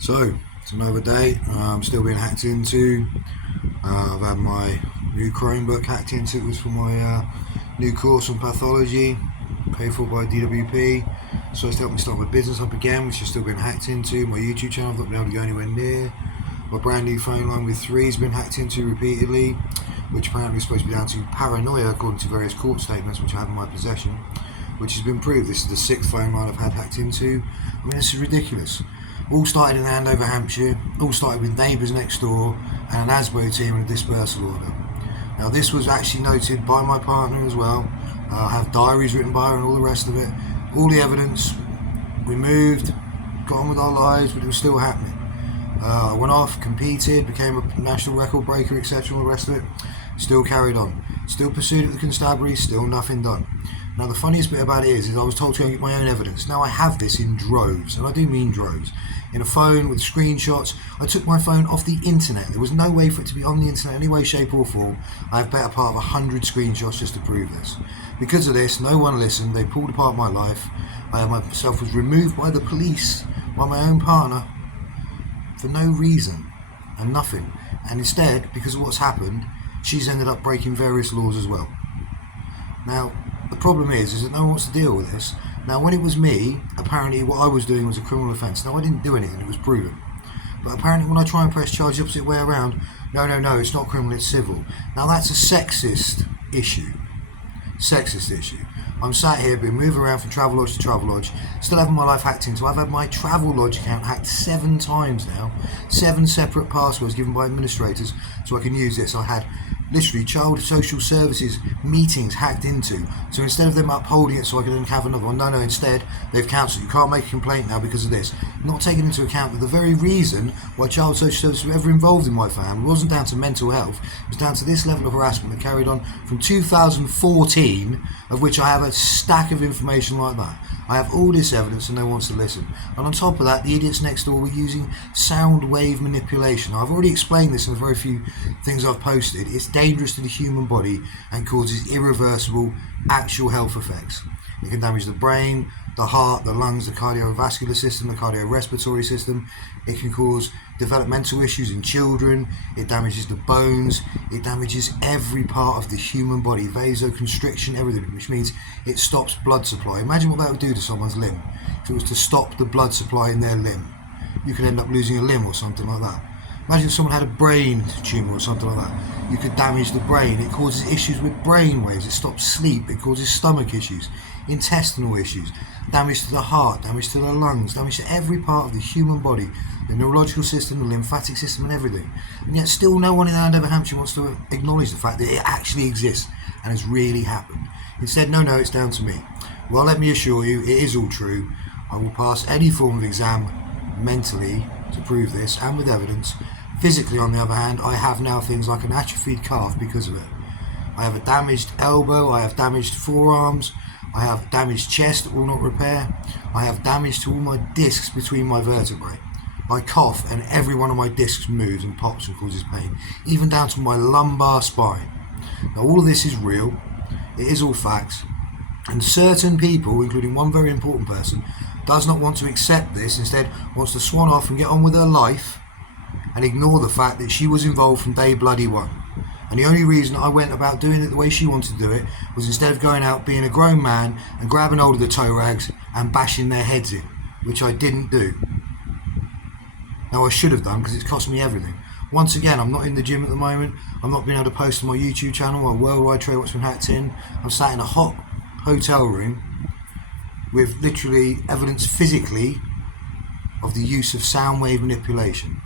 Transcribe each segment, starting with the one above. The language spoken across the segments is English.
So, it's another day. I'm still being hacked into. I've had my new Chromebook hacked into. It was for my new course on pathology, paid for by DWP. So to help me start my business up again, which is still being hacked into. My YouTube channel, I've not been able to go anywhere near. My brand new phone line with 3 has been hacked into repeatedly, which apparently is supposed to be down to paranoia, according to various court statements which I have in my possession, which has been proved. This is the 6th phone line I've had hacked into. I mean, this is ridiculous. All started in Andover, Hampshire, all started with neighbours next door and an ASBO team and a dispersal order. Now this was actually noted by my partner as well. I have diaries written by her and all the rest of it. All the evidence, we moved, got on with our lives, but it was still happening. I went off, competed, became a national record breaker, etc. all the rest of it. Still carried on. Still pursued at the constabulary, still nothing done. Now the funniest bit about it is I was told to go and get my own evidence. Now I have this in droves, and I do mean droves. In a phone with screenshots. I took my phone off the internet. There was no way for it to be on the internet in any way, shape or form. I have better part of 100 screenshots just to prove this. Because of this, no one listened. They pulled apart my life. Myself was removed by the police, by my own partner, for no reason and nothing. And instead, because of what's happened, she's ended up breaking various laws as well. Now, the problem is that no one wants to deal with this. Now, when it was me, apparently what I was doing was a criminal offence. Now, I didn't do anything, it was proven. But apparently when I try and press charge the opposite way around, no, it's not criminal, it's civil. Now, that's a sexist issue. I'm sat here being moved around from Travelodge to Travelodge, still having my life hacked into. I've had my Travelodge account hacked 7 times now, 7 separate passwords given by administrators so I can use this. I had literally child social services meetings hacked into, so instead of them upholding it so I could then have another one, no, instead they've cancelled. You can't make a complaint now because of this. Not taking into account that the very reason why child social services were ever involved in my family wasn't down to mental health, it was down to this level of harassment that carried on from 2014, of which I have a stack of information like that. I have all this evidence and no one wants to listen. And on top of that, the idiots next door were using sound wave manipulation. I've already explained this in the very few things I've posted. It's dangerous to the human body and causes irreversible actual health effects. It can damage the brain, the heart, the lungs, the cardiovascular system, the cardiorespiratory system. It can cause developmental issues in children. It damages the bones. It damages every part of the human body, vasoconstriction, everything, which means it stops blood supply. Imagine what that would do to someone's limb. If it was to stop the blood supply in their limb, you could end up losing a limb or something like that. Imagine if someone had a brain tumour or something like that. You could damage the brain. It causes issues with brain waves. It stops sleep. It causes stomach issues, intestinal issues, damage to the heart, damage to the lungs, damage to every part of the human body, the neurological system, the lymphatic system and everything. And yet still no one in Andover, Hampshire wants to acknowledge the fact that it actually exists and has really happened. Instead, no, it's down to me. Well, let me assure you, it is all true. I will pass any form of exam mentally to prove this and with evidence. Physically, on the other hand, I have now things like an atrophied calf because of it. I have a damaged elbow, I have damaged forearms, I have damaged chest that will not repair, I have damage to all my discs between my vertebrae. I cough and every one of my discs moves and pops and causes pain, even down to my lumbar spine. Now all of this is real, it is all facts, and certain people, including one very important person, does not want to accept this, instead wants to swan off and get on with her life and ignore the fact that she was involved from day bloody one. And the only reason I went about doing it the way she wanted to do it was instead of going out being a grown man and grabbing hold of the toe rags and bashing their heads in, which I didn't do. Now I should have done because it's cost me everything. Once again, I'm not in the gym at the moment. I'm not being able to post on my YouTube channel or worldwide trade what's been hacked in. I'm sat in a hot hotel room with literally evidence physically of the use of sound wave manipulation.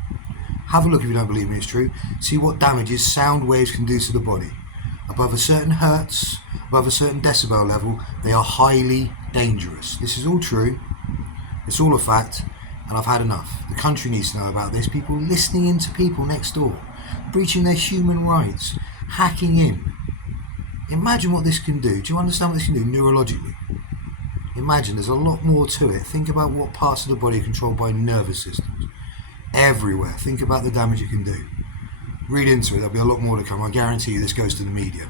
Have a look if you don't believe me, it's true. See what damages sound waves can do to the body. Above a certain hertz, above a certain decibel level, they are highly dangerous. This is all true, it's all a fact, and I've had enough. The country needs to know about this. People listening into people next door, breaching their human rights, hacking in. Imagine what this can do. Do you understand what this can do neurologically? Imagine, there's a lot more to it. Think about what parts of the body are controlled by nervous systems. Everywhere. Think about the damage it can do. Read into it, there'll be a lot more to come. I guarantee you this goes to the media.